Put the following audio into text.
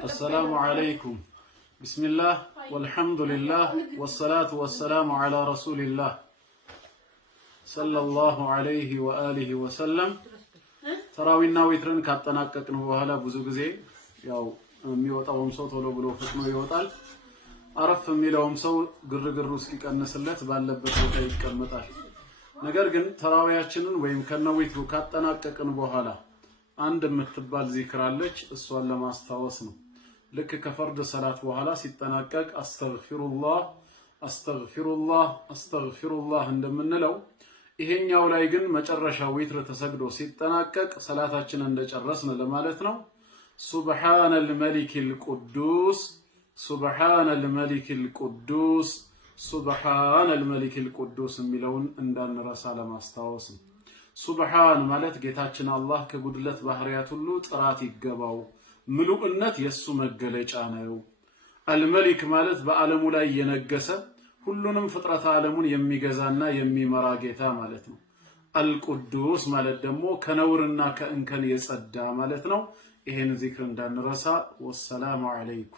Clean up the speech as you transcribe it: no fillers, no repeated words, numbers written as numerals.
السلام عليكم بسم الله والحمد لله والصلاة والسلام على رسول الله صلى الله عليه وآله وسلم ተራዊና ዊትርን ካጠናቀቅን በኋላ ብዙ ጊዜ ያው የሚወጣውም ሰው ቶሎ ብሎ ፍጥኖ ይወጣል አረፍ የሚለውም ሰው ግርግሩ እስኪቀንስለት ባለበት ቦታ ይቀመጣል ነገር ግን ተራዊያችንን ወይም ከነዊትሩ ካጠናቀቅን በኋላ አንድ የምትባል ዚክር አለች እሷን ለማስታወስ ነው ልክ ከፈርድ ሰላት በኋላ ሲጠናቀቅ አስተግፊሩላህ አስተግፊሩላህ አስተግፊሩላህ እንደምንለው ይሄኛው ላይ ግን መጨረሻ ዊትር ተሰግዶ ሲጠናቀቅ ሰላታችን እንደጨረስን ለማለት ነው ሱብሃነል መሊክል ቁዱስ ሱብሃነል መሊክል ቁዱስ ሱብሃነል መሊክል ቁዱስ የሚለውን እንዳንረሳ ለማስታወስ ነው ሱብሃን ማለት ጌታችን አላህ ከጉድለት ባህሪያት ሁሉ ጥራት ይገባው ምሉእነት የሱ መገለጫ ነው አልመሊክ ማለት በአለሙ ላይ የነገሰ ሁሉንም ፍጥረት ዓለሙን የሚገዛና የሚመራ ጌታ ማለት ነው አልቁዱስ ማለት ደግሞ ከነውርና ከእንከን የጸዳ ማለት ነው ይሄን ዚክር እንዳንረሳ ወሰላሙ አለይኩም